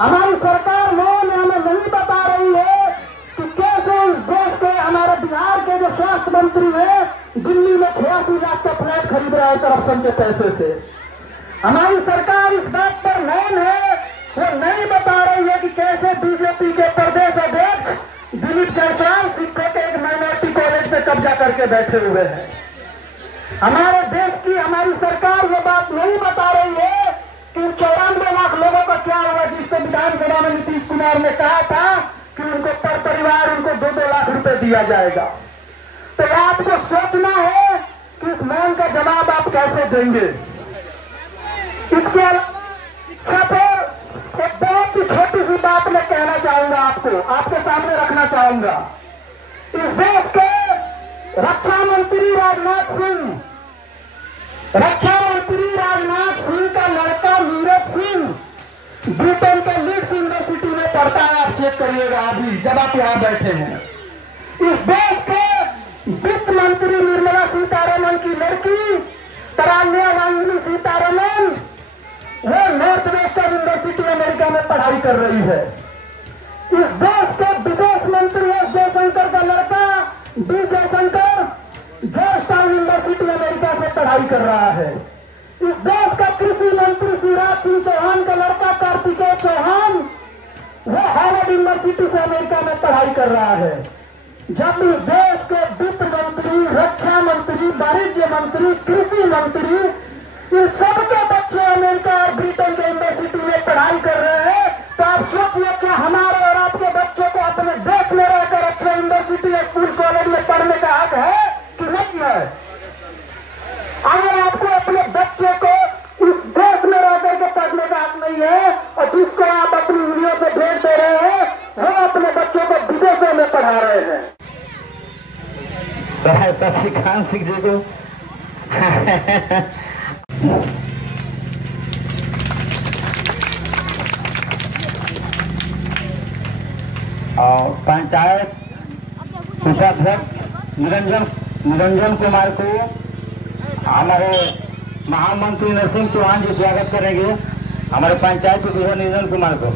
हमारी सरकार मौन है, हमें नहीं बता रही है कि कैसे इस देश के, हमारे बिहार के जो स्वास्थ्य मंत्री है, दिल्ली में 86 लाख का फ्लैट खरीद रहा है करप्शन के पैसे से। हमारी सरकार इस बात पर मौन है, वो नहीं बता रही है कि कैसे बीजेपी के प्रदेश अध्यक्ष दिलीप जायसवाल सिखों के एक माइनॉरिटी कॉलेज पे कब्जा करके बैठे हुए हैं। हमारे देश की, हमारी सरकार ये बात नहीं बता रही है कि 94 लाख लोगों का क्या हुआ जिसको विधानसभा में नीतीश कुमार ने कहा था कि उनको पर परिवार उनको 2-2 लाख रुपए दिया जाएगा। तो आपको सोचना है कि इस मौन का जवाब आप कैसे देंगे। इसके अलावा शिक्षा पर एक बहुत ही छोटी सी बात मैं कहना चाहूंगा, आपको आपके सामने रखना चाहूंगा। इस देश के रक्षा मंत्री राजनाथ सिंह का लड़का नीरज सिंह ब्रिटेन के लीड्स यूनिवर्सिटी में पढ़ता है। आप चेक करिएगा अभी जब आप यहां बैठे हैं। इस देश के वित्त मंत्री निर्मला सीतारमण की लड़की तरान्या सीतारमण, वो नॉर्थ वेस्टर्न यूनिवर्सिटी अमेरिका में पढ़ाई कर रही है। इस देश के विदेश मंत्री एस जयशंकर का लड़का D Jaishankar Georgetown university America से पढ़ाई कर रहा है। इस देश का कृषि मंत्री शिवराज सिंह चौहान का लड़का कार्तिकेय चौहान, वो हार्वर्ड यूनिवर्सिटी से अमेरिका में पढ़ाई कर रहा है। जब इस देश के वित्त मंत्री, रक्षा मंत्री, वाणिज्य मंत्री, कृषि मंत्री, इन सबके बच्चे अमेरिका और ब्रिटेन के यूनिवर्सिटी में पढ़ाई कर रहे हैं, तो आप सोचिए कि हमारे और आपके बच्चों को अपने देश में रहकर अच्छे यूनिवर्सिटी, स्कूल, कॉलेज में पढ़ने का हक है कि नहीं है? अगर आपको अपने बच्चे को रही है और जिसको आप अपनी वीडियो से भेज दे रहे हैं वो अपने बच्चों को विदेशों में पढ़ा रहे हैं। शशिकांत सिंह जी को और पंचायत उपाध्यक्ष निरंजन कुमार को हमारे महामंत्री नरसिंह चौहान जी स्वागत करेंगे। हमारे पंचायत उपाध्यक्ष निरंजन कुमार को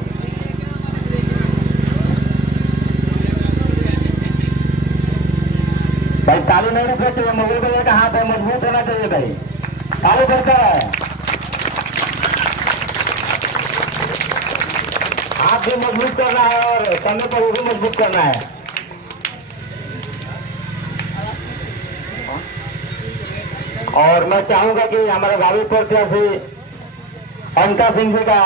भाई ताली नहीं रुकना चाहिए, मोबाइल भैया का हाथ है, मजबूत होना चाहिए भाई, ताली करता है, हाथ भी मजबूत करना है और समय पर वो भी मजबूत करना है। और मैं चाहूंगा कि हमारे भावी प्रत्याशी अनिता सिंह जी का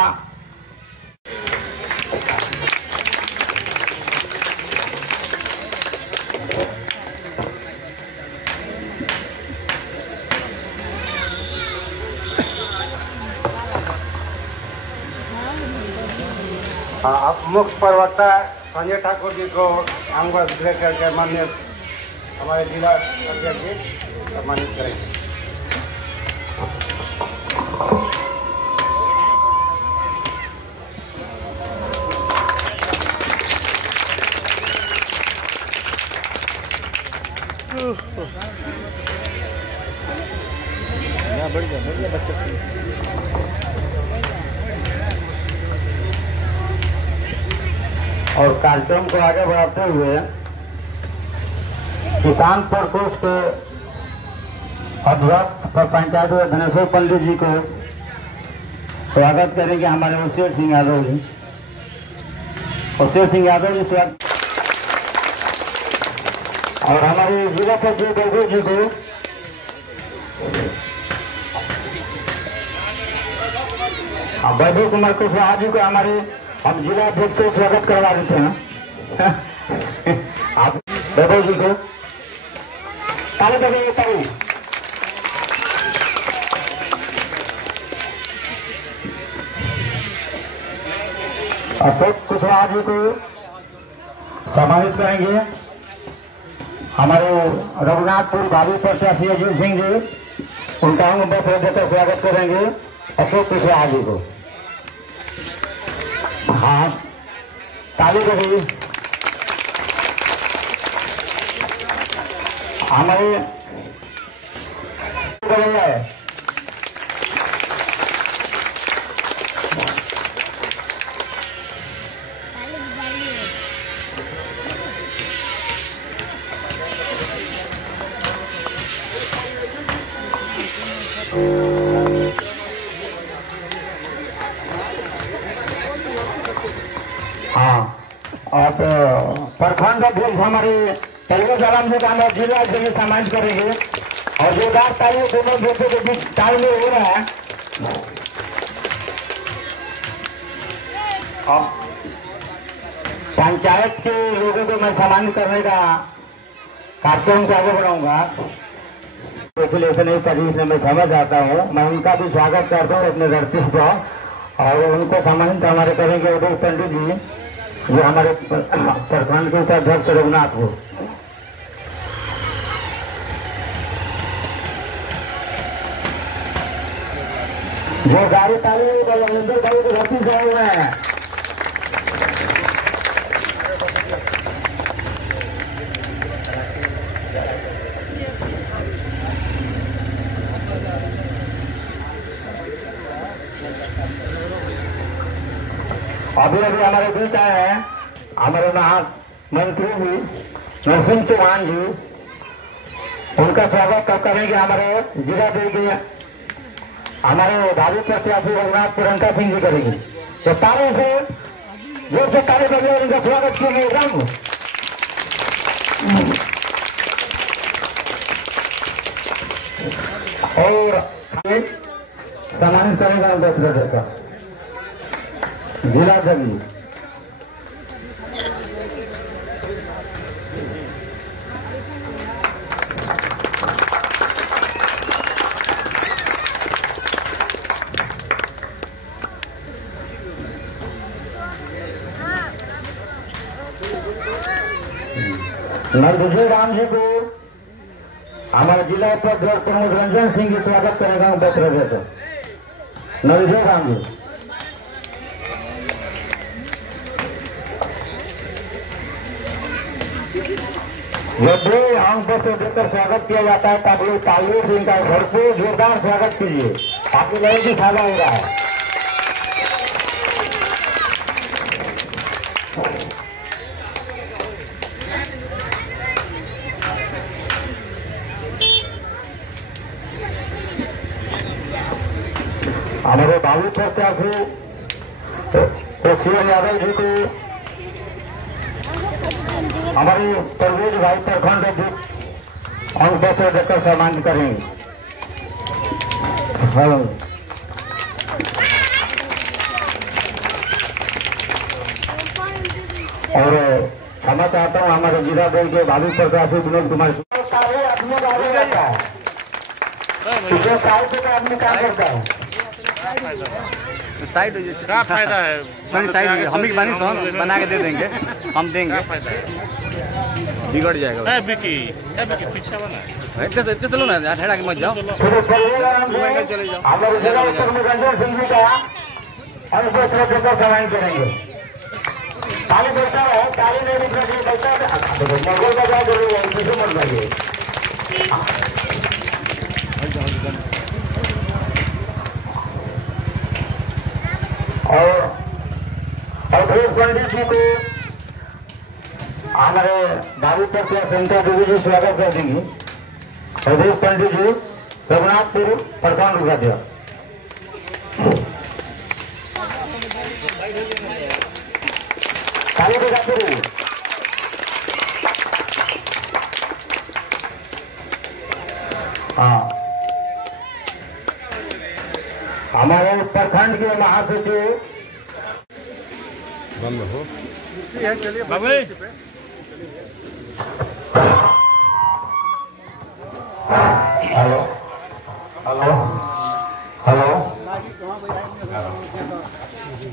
आप मुख्य प्रवक्ता संजय ठाकुर जी को अंग लेकर के माननीय हमारे जिला अध्यक्ष जी सम्मानित करेंगे। बढ़िया बच्चे और कार्यक्रम को आगे बढ़ाते हुए किसान प्रकोष्ठ के अध्यक्ष और पंचायत धनेश्वर पंडित जी को स्वागत करेंगे। हमारे उसेर सिंह यादव जी, स्वागत। और हमारे जिला सचिव बैभव जी को बैभव कुमार कुशवाहा जी को हमारे हम जिला अध्यक्ष से स्वागत करवा देते हैं। आप बैभव जी को ताली बजाइए, ताली। अशोक कुशवाहा जी को सम्मानित करेंगे। हमारे रघुनाथपुर भावी प्रत्याशी अजीत सिंह जी, उनका हम बस देकर स्वागत करेंगे अशोक कुशवाहा जी को। हाँ, ताली बजाइए। हमारे हाँ, और प्रखंड अध्यक्ष हमारे परवेज आलम जी का हमारे जिला अध्यक्ष सम्मानित करेंगे। और जोरदार तालियों दोनों बेटों के बीच तालमेल हो रहा है। पंचायत के लोगों को मैं सम्मानित करने का कार्यक्रम को आगे बढ़ाऊंगा। ऐसे नहीं तरीके से मैं समझ आता हूँ, मैं उनका भी स्वागत करता हूँ अपने धरती पर। और उनको सम्मानित हमारे करेंगे अवधेश पंडित जी, जो हमारे प्रखंड के उपाध्यक्ष रघुनाथपुर। जो गाड़ी ताली रविंदर भाई को धरती से आए हुए हैं। अभी अभी हमारे बीच आए हैं हमारे महामंत्री जी नरसिंह चौहान जी, उनका स्वागत कब करेंगे हमारे जिला देंगे हमारे भावी प्रत्याशी रघुनाथपुर अनिता सिंह जी करेंगे। तो ताली से जोर से ताली बजे उनका स्वागत कीजिए एकदम। और सम्मानित करेगा उनका जिला जगी। नंदजी राम जी को हमारे जिला उपाध्यक्ष प्रमोद रंजन सिंह जी स्वागत करेगा बच रहे तो नंदजी राम जी। जब भी अंक से देकर स्वागत किया जाता है तब लोग तालियों से इनका भरपूर जोरदार स्वागत कीजिए, आपकी लड़ाई भी फायदा हो रहा है। हमारे भावी प्रत्याशी सीएम यादव जी को हमारे परवेज भाई प्रखंड अध्यक्ष अंक से देकर सम्मानित करेंगे। और क्षमा चाहता हूँ हमारे जिला दल के भावी प्रत्याशी विनोद कुमार आदमी का आगे रहता है, साहित्य का आदमी क्या करता है साइड क्या फायदा है, साइड हम ही बनी सॉन्ग बना के दे देंगे, हम देंगे, बिगड़ जाएगा। पीछे बना इतने चलो ना यार, ठहरा के मत जाओ, चले जाओ। हमारे जिला रंजन सिंह जी का सवाई करेंगे। ताली बैठा है, ताली नहीं दिखना चाहिए, बैठा मंगल का क्या जरूरी है, किसी मत जाइए। और अवधेश पंडित जी को हमारे भावी प्रत्याशी सेंटर देवी जी स्वागत कर देंगे। अवधेश पंडित जी रघुनाथपुर प्रखंड उपाध्यक्ष। ताली बजाते रहिए। हाँ, हमारे प्रखंड के महासचिव बंद हो चलिए हेलो हेलो हेलो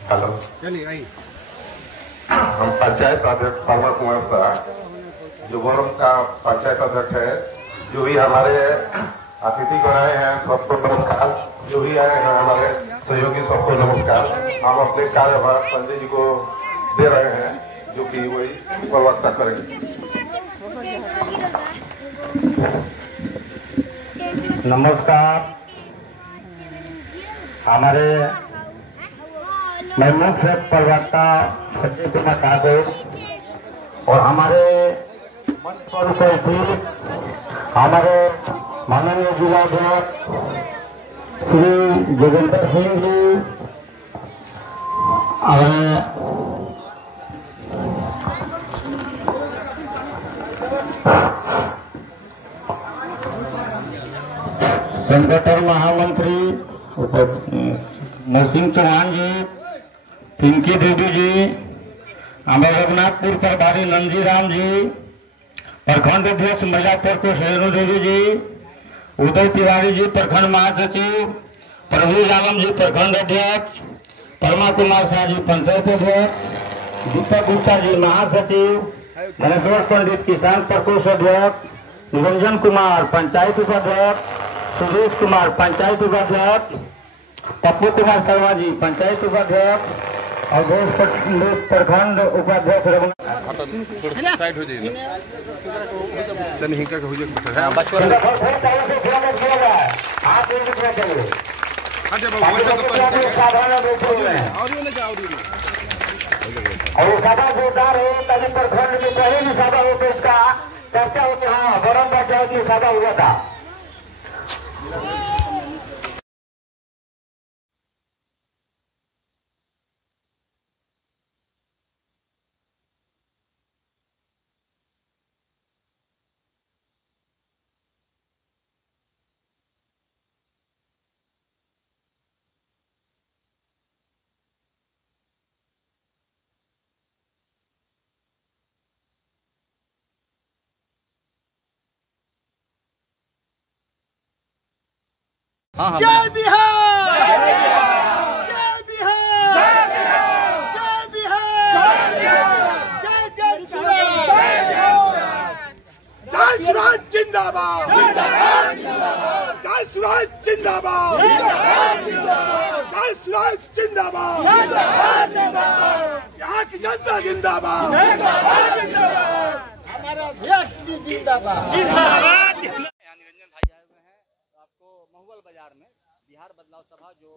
हेलो, हम पंचायत अध्यक्ष परमा कुमार शाह, जो वरुण का पंचायत अध्यक्ष है, जो भी हमारे अतिथि को आए हैं सबको नमस्कार, जो भी आए हैं हमारे सहयोगी सबको नमस्कार। हम अपने कार्यभार संजय जी को दे रहे हैं, जो कि वही प्रवक्ता करेंगे। नमस्कार। हमारे मैं मुख्य प्रवक्ता संजय कुमार ठाकुर और हमारे मंच पर उपस्थित हमारे माननीय जिलाध्यक्ष श्री जोगिंदर सिंह जी, संगठन महामंत्री नरसिंह चौहान जी, पिंकी देवी जी, हमारे रघुनाथपुर प्रभारी नंदजी राम जी, प्रखंड अध्यक्ष महिला प्रकोष्ठ रेणु देवी जी, उदय तिवारी जी प्रखंड महासचिव, प्रवीण आलम जी प्रखंड अध्यक्ष, परमा कुमार शाह जी पंचायत अध्यक्ष, दीपक गुप्ता जी महासचिव, गणेश्वर पंडित किसान प्रकोष्ठ अध्यक्ष, निरंजन कुमार पंचायत उपाध्यक्ष, सुरेश कुमार पंचायत उपाध्यक्ष, पप्पू कुमार शर्मा जी पंचायत उपाध्यक्ष और प्रखंड उपाध्यक्ष साइड हो जाइए और सभा जोरदार हो, तभी प्रखंड में कहीं भी सभा हो तो इसका चर्चा होती। हाँ, बरम पंचायत में सभा हुआ था। हाँ हाँ जय बिहार, जय बिहार, जय बिहार, जय बिहार, जय जय जिंदाबाद, जय स्वराज जिंदाबाद, जय स्वराज जिंदाबाद, यहाँ की जनता जिंदाबाद, हमारा अध्यक्ष जिंदाबाद। निरंजन भाई आए हुए हैं आपको महुअल बाजार में बिहार बदलाव सभा जो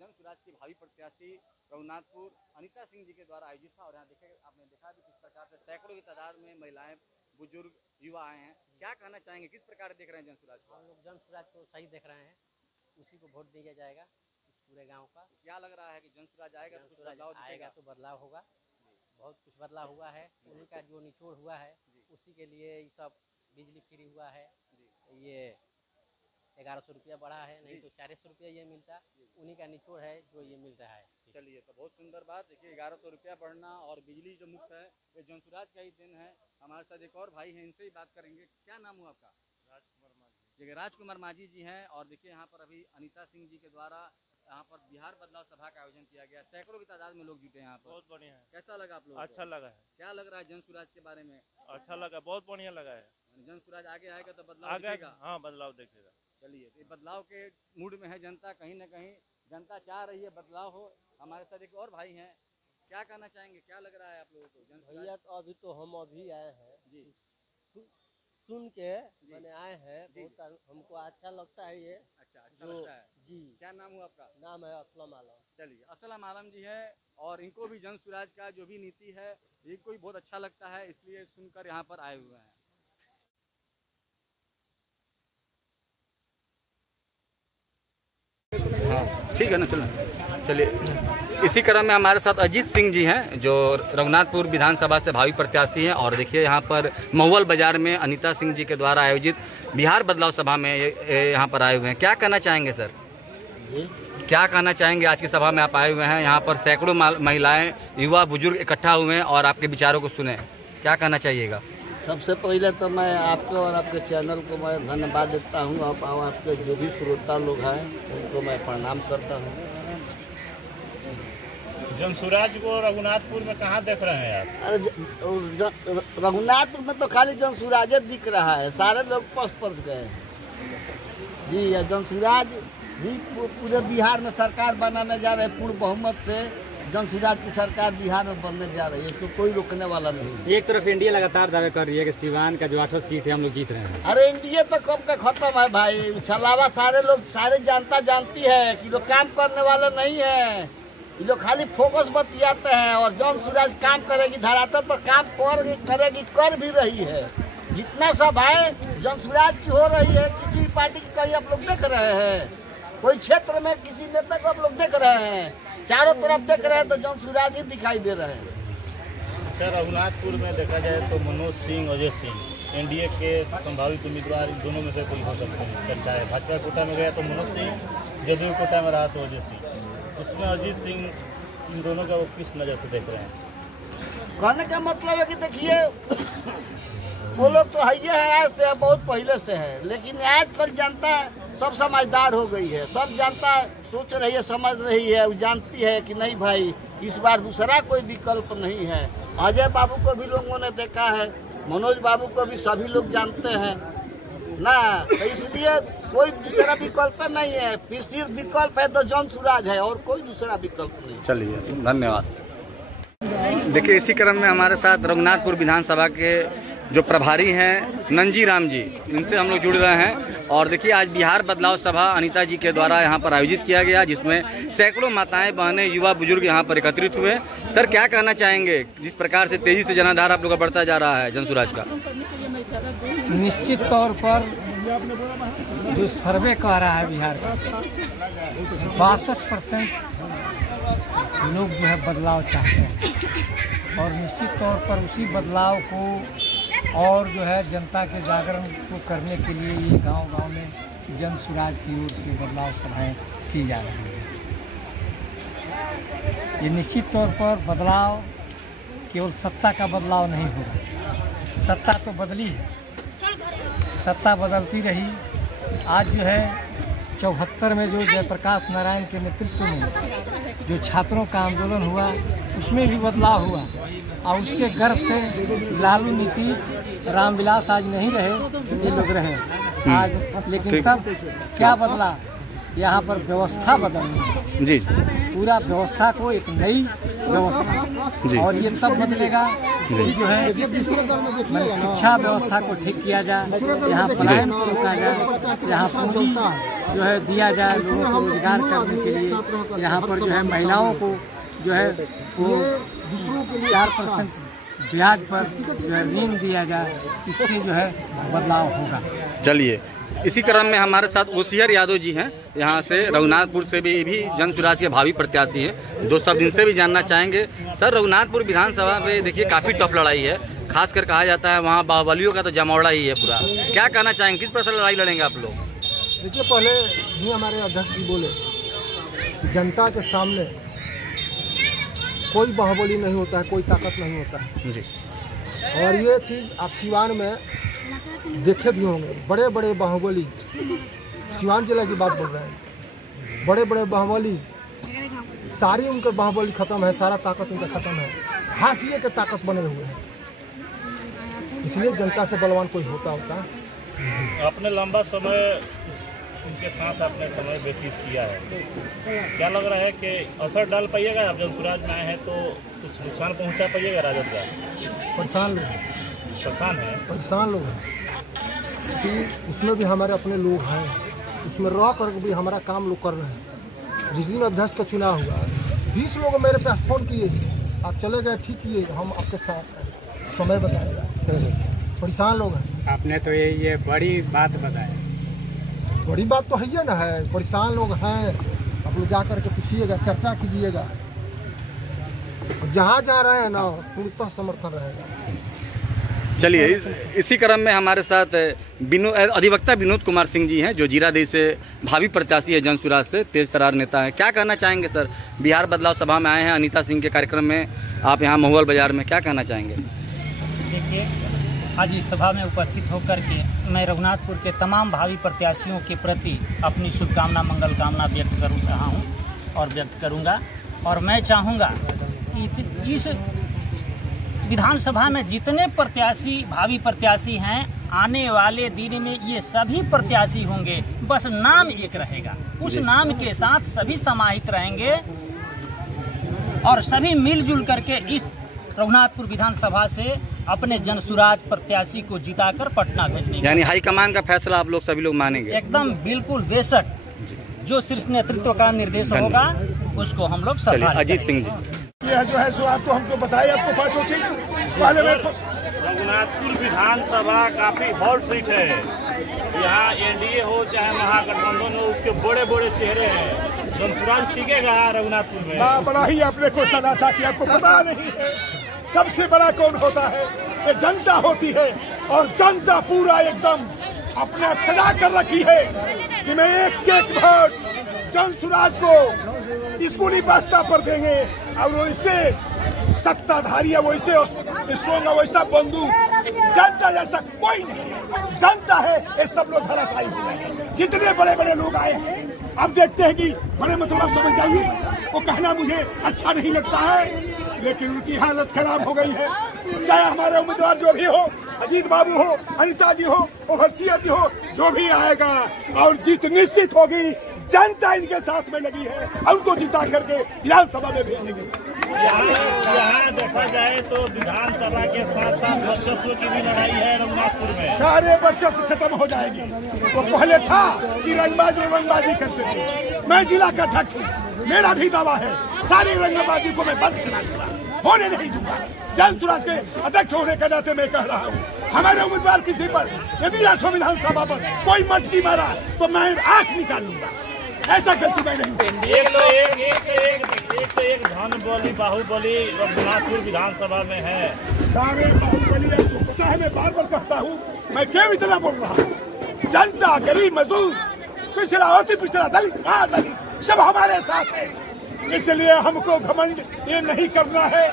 जन स्वराज की भावी प्रत्याशी रघुनाथपुर अनीता सिंह जी के द्वारा आयोजित था। और यहाँ आपने देखा भी किस प्रकार से सैकड़ों की तादाद में महिलाएं, बुजुर्ग, युवा आए हैं। क्या कहना चाहेंगे, किस प्रकार देख रहे हैं जन स्वराज को? हम लोग जन स्वराज को सही देख रहे हैं, उसी को वोट दिया जाएगा इस पूरे गांव का। क्या लग रहा है कि जन स्वराज आएगा तो कुछ बदलाव आएगा तो बदलाव होगा, बहुत कुछ बदलाव हुआ है। उन्हीं का जो निचोड़ हुआ है उसी के लिए ये सब बिजली फ्री हुआ है, ये 1100 रुपया बढ़ा है, नहीं तो 400 रुपया ये मिलता, उन्हीं का निचोड़ है जो ये मिल रहा है। चलिए, तो बहुत सुंदर बात। देखिए 1100 रुपया बढ़ना और बिजली जो मुफ्त है, ये जन स्वराज का ही दिन है। हमारे साथ एक और भाई हैं, इनसे ही बात करेंगे। क्या नाम हुआ आपका? राजकुमार माझी। देखिए राजकुमार माझी जी हैं। और देखिए यहाँ पर अभी अनीता सिंह जी के द्वारा यहाँ पर बिहार बदलाव सभा का आयोजन किया गया। सैकड़ों की तादाद में लोग जुटे यहाँ पर। बहुत बढ़िया है। कैसा लगा आप लोगों को? अच्छा लगा है। क्या लग रहा है जन स्वराज के बारे में? अच्छा लगा, बहुत बढ़िया लगा है। जन स्वराज आगे आएगा तो बदलाव दिखेगा। हाँ, बदलाव देखेगा। चलिए, तो बदलाव के मूड में है जनता, कहीं ना कहीं जनता चाह रही है बदलाव हो। हमारे साथ एक और भाई हैं, क्या कहना चाहेंगे, क्या लग रहा है आप लोगों को? भैया तो अभी तो हम अभी आए हैं जी, सुन के मैंने आए हैं, बहुत हमको अच्छा लगता है ये। अच्छा लगता है जी। क्या नाम हुआ आपका? नाम है असलम आलम। चलिए, असलम आलम जी है और इनको भी जन स्वराज का जो भी नीति है इनको भी बहुत अच्छा लगता है, इसलिए सुनकर यहाँ पर आए हुए हैं। हाँ ठीक है ना, चलो। चलिए, इसी क्रम में हमारे साथ अजीत सिंह जी हैं जो रघुनाथपुर विधानसभा से भावी प्रत्याशी हैं। और देखिए यहाँ पर महुअल बाजार में अनीता सिंह जी के द्वारा आयोजित बिहार बदलाव सभा में यहाँ पर आए हुए हैं। क्या कहना चाहेंगे सर? क्या कहना चाहेंगे? आज की सभा में आप आए हुए हैं, यहाँ पर सैकड़ों महिलाएं, युवा, बुजुर्ग इकट्ठा हुए हैं और आपके विचारों को सुने। क्या कहना चाहिएगा? सबसे पहले तो मैं आपको और आपके चैनल को मैं धन्यवाद देता हूँ। आपके जो भी श्रोता लोग हैं उनको मैं प्रणाम करता हूँ। जन स्वराज को रघुनाथपुर में कहाँ देख रहे हैं आप? अरे रघुनाथपुर में तो खाली जन स्वराज दिख रहा है, सारे लोग पस गए जी। जन स्वराज ही पूरे बिहार में सरकार बनाने जा रहे हैं, पूर्ण बहुमत से जन स्वराज की सरकार बिहार में बनने जा रही है, तो कोई रोकने वाला नहीं। एक तरफ इंडिया लगातार दावे कर रही है कि सिवान का जो 8 सीट है हम लोग जीत रहे हैं। अरे इंडिया तो कब का खत्म है भाई, छलावा सारे लोग, सारे जनता जानती है कि लोग काम करने वाले नहीं है, ये लोग खाली फोकस बतियाते हैं। और जन स्वराज काम करेगी, धरातल पर काम करेगी, कर भी रही है। जितना सभाएं जन स्वराज की हो रही है, किसी पार्टी की कहीं आप लोग देख रहे हैं? कोई क्षेत्र में किसी नेता को आप लोग देख रहे हैं? चारों तरफ देख रहे हैं तो जन स्वराज ही दिखाई दे रहे हैं। सर, रघुनाथपुर में देखा जाए तो मनोज सिंह, अजय सिंह एनडीए के संभावित उम्मीदवार, इन दोनों में से कोई हो सकते हैं। चर्चा है भाजपा कोटा में गया तो मनोज सिंह, जदयू कोटा में रहा तो अजय सिंह। उसमें अजीत सिंह, इन दोनों का वो किस नज़र से देख रहे हैं? कहने का मतलब है कि देखिए, वो लोग तो है आज से, बहुत पहले से है, लेकिन आजकल जनता सब समझदार हो गई है। सब जनता सोच रही है, समझ रही है, वो जानती है कि नहीं भाई इस बार दूसरा कोई विकल्प नहीं है। अजय बाबू को भी लोगों ने देखा है, मनोज बाबू को भी सभी लोग जानते हैं ना, तो इसलिए कोई दूसरा विकल्प नहीं है। फिर सिर्फ विकल्प है तो जन स्वराज है, और कोई दूसरा विकल्प नहीं। चलिए, धन्यवाद। देखिए, इसी क्रम में हमारे साथ रघुनाथपुर विधानसभा के जो प्रभारी हैं नंजी राम जी, इनसे हम लोग जुड़ रहे हैं। और देखिए, आज बिहार बदलाव सभा अनीता जी के द्वारा यहाँ पर आयोजित किया गया, जिसमें सैकड़ों माताएं, बहनें, युवा, बुजुर्ग यहाँ पर एकत्रित हुए। सर, क्या कहना चाहेंगे जिस प्रकार से तेजी से जनाधार आप लोग का बढ़ता जा रहा है जन स्वराज का? निश्चित तौर पर जो सर्वे कह रहा है बिहार का, 62% लोग जो है बदलाव चाहते हैं। और निश्चित तौर पर उसी बदलाव को और जो है जनता के जागरण को करने के लिए ये गांव-गांव में जन स्वराज की ओर से बदलाव सभाएं की जा रही है। ये निश्चित तौर पर बदलाव केवल सत्ता का बदलाव नहीं होगा, सत्ता तो बदली है, सत्ता बदलती रही। आज जो है 74 में जो जयप्रकाश नारायण के नेतृत्व में जो छात्रों का आंदोलन हुआ, उसमें भी बदलाव हुआ और उसके गर्भ से लालू, नीतीश, रामविलास आज नहीं रहे, ये लोग रहे आज। लेकिन तब क्या बदला, यहाँ पर व्यवस्था बदलनी जी, पूरा व्यवस्था को एक नई व्यवस्था, और ये सब बदलेगा जो है शिक्षा व्यवस्था को ठीक किया जाए, यहाँ पलायन को रोका जाए, यहाँ पूंजी जो है दिया जाए लोगों को रोजगार करने के लिए, यहाँ पर जो है महिलाओं को जो है वो 4% ब्याज पर जो है ऋण दिया जाए, इससे जो है बदलाव होगा। चलिए, इसी क्रम में हमारे साथ ओसियर यादव जी हैं, यहाँ से रघुनाथपुर से भी जन स्वराज के भावी प्रत्याशी हैं। 2 शब्द इनसे भी जानना चाहेंगे। सर, रघुनाथपुर विधानसभा में देखिए काफ़ी टफ लड़ाई है, खासकर कहा जाता है वहाँ बाहुबलियों का तो जमावड़ा ही है पूरा। क्या कहना चाहेंगे, किस पर लड़ाई लड़ेंगे आप लोग? देखिए, पहले भी हमारे अध्यक्ष जी बोले जनता के सामने कोई बाहुबली नहीं होता है, कोई ताकत नहीं होता है जी। और ये चीज़ आप सिवान में देखे भी होंगे, बड़े बड़े बाहुबली, सिवान जिला की बात बोल रहे हैं, बड़े बड़े बाहुबली, सारी उनके बाहुबली खत्म है, सारा ताकत उनका खत्म है, हाशिए के ताकत बने हुए हैं। इसलिए जनता से बलवान कोई होता है। आपने लंबा समय उनके साथ अपने समय व्यतीत किया है, क्या लग रहा है कि असर डाल पाइएगा? आप जन स्वराज में आए हैं तो कुछ नुकसान पहुंचा पाइएगा राजद का? परेशान लोग हैं कि उसमें भी हमारे अपने लोग हैं, उसमें रह कर भी हमारा काम लोग कर रहे हैं। जिस दिन अध्यक्ष का चुनाव हुआ 20 लोग मेरे पास फोन किए, आप चले गए, ठीक किए, हम आपके साथ समय बताएगा। परेशान लोग हैं। आपने तो ये बड़ी बात बताया। बड़ी बात तो है ना, है परेशान लोग हैं। आप लोग जा कर के पूछिएगा, चर्चा कीजिएगा, जहाँ जा रहे हैं ना पूर्णतः समर्थन रहेगा। चलिए, इसी क्रम में हमारे साथ अधिवक्ता विनोद कुमार सिंह जी हैं, जो जीरादेई से भावी प्रत्याशी है जन स्वराज से, तेज तरार नेता हैं। क्या कहना चाहेंगे सर? बिहार बदलाव सभा में आए हैं, अनीता सिंह के कार्यक्रम में, आप यहाँ महुअल बाजार में, क्या कहना चाहेंगे? देखिए, आज इस सभा में उपस्थित होकर के मैं रघुनाथपुर के तमाम भावी प्रत्याशियों के प्रति अपनी शुभकामना, मंगल कामना व्यक्त कर रहा हूँ और व्यक्त करूँगा। और मैं चाहूँगा कि इस विधानसभा में जितने प्रत्याशी, भावी प्रत्याशी हैं, आने वाले दिन में ये सभी प्रत्याशी होंगे, बस नाम एक रहेगा, उस नाम के साथ सभी समाहित रहेंगे और सभी मिलजुल करके इस रघुनाथपुर विधानसभा से अपने जन स्वराज प्रत्याशी को जिताकर पटना भेजने, यानी हाईकमान का फैसला आप लोग सभी लोग मानेंगे? एकदम बिल्कुल, बेशक जो शीर्ष नेतृत्व का निर्देश होगा उसको हम लोग संभालेंगे। अजीत सिंह जी, ये जो है सो आपको हमको बताए, आपको पाँचों चीज पहले में। रघुनाथपुर विधानसभा काफी हॉट सीट है, यहाँ एनडीए हो चाहे महागठबंधन हो, उसके बड़े बड़े चेहरे हैं। जन स्वराज टिकेगा रघुनाथपुर में? बड़ा ही आपने क्वेश्चन अच्छा किया, आपको पता नहीं है सबसे बड़ा कौन होता है? ये जनता होती है, और जनता पूरा एकदम अपना सजा कर रखी है कि मैं एक वोट जन स्वराज को स्कूली बस्ता पर देंगे, और वो इससे सत्ताधारी है, वो इससे स्ट्रॉन्ग है, वैसा बंदूक जनता जैसा कोई नहीं। जनता है, ये सब लोग धराशायी हो गए। जितने बड़े बड़े लोग आए हैं, अब देखते हैं कि बड़े मतलब समझ जाइए, वो कहना मुझे अच्छा नहीं लगता है, लेकिन उनकी हालत खराब हो गई है। चाहे हमारे उम्मीदवार जो भी हो, अजीत बाबू हो, अनिता जी हो, ओवरसियर जी हो, जो भी आएगा, और जीत निश्चित होगी। जनता इनके साथ में लगी है, उनको जिता करके विधानसभा में भेजेंगे। यहाँ देखा जाए तो विधानसभा के साथ साथ वर्चस्व की भी लड़ाई है रघुनाथपुर में। सारे वर्चस्व खत्म हो जाएगी। वो पहले था कि रंगबाजी करते थे। मैं जिला का अध्यक्ष हूँ, मेरा भी दावा है सारी रंगबाजी को मैं बंद करा दूंगा, होने नहीं दूंगा। जन स्वराज के अध्यक्ष होने के नाते मैं कह रहा हूँ, हमारे उम्मीदवार किसी पर यदि राठौर विधानसभा पर कोई मटकी मारा तो मैं आंख निकाल लूंगा। ऐसा गलती मैं नहीं। एक से एक धन बोली बाहुबली रघुनाथपुर विधानसभा में है। सारे बाहुबली आपको पता है, मैं बार बार कहता हूँ, मैं क्यों इतना बोल रहा हूँ? जनता, गरीब, मजदूर, पिछड़ा, अति पिछड़ा, दलित, महादलित सब हमारे साथ है। इसलिए हमको घमंड ये नहीं करना है।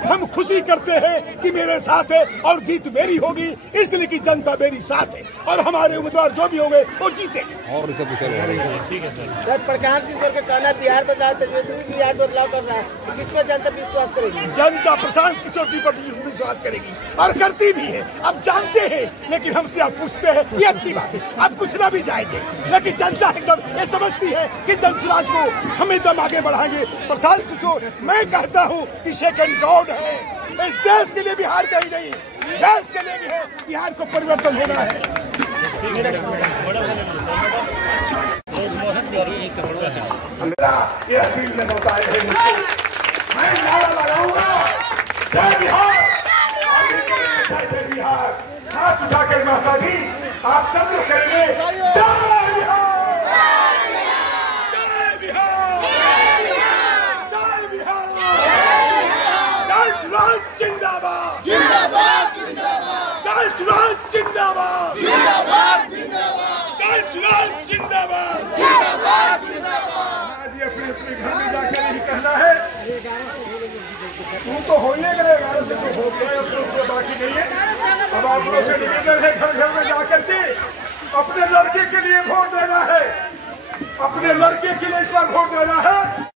हम खुशी करते हैं कि मेरे साथ है और जीत मेरी होगी, इसलिए कि जनता मेरी साथ है और हमारे उम्मीदवार जो भी होंगे वो जीते। और इसे पूछे ठीक है सर। प्रकाश किशोर का कहना बिहार बदलाव तेजस्वी बिहार बदलाव कर रहा है, तो किस पर जनता विश्वास करेगी? जनता प्रशांत किशोर जी पर विश्वास करेगी और करती भी है। अब जानते हैं, लेकिन हमसे आप पूछते हैं, ये अच्छी बात है। अब पूछना भी जाएंगे, लेकिन जनता एकदम ये समझती है कि जनसुराज को हम एकदम आगे बढ़ाएंगे। प्रशांत किशोर, मैं कहता हूँ कि सेकंड गॉड है इस देश के लिए। बिहार का ही नहीं, देश के लिए भी है। बिहार को परिवर्तन होना है। मेरा ये अपील में बताए थे, मैं नारा लगाऊंगा जय बिहार, जय बिहार। हाथ उठाकर माता जी आप सब लोग करेंगे जय बिहार, जय बिहार, जय बिहार, जय सुराज जिंदाबाद, जिंदाबाद, जिंदाबाद, जय सुराज जिंदाबाद, जिंदाबाद, जिंदाबाद, जय सुराज जिंदाबाद, जिंदाबाद, जिंदाबाद। आज अपने अपने घर में जाकर यही कहना है, तू तो हो ही गए 11 से तो हो गया, अब तो बाकी नहीं है। अब आप लोगों से निवेदन है घर घर में जाकर के अपने लड़के के लिए वोट देना है, अपने लड़के के लिए इस बार वोट देना है।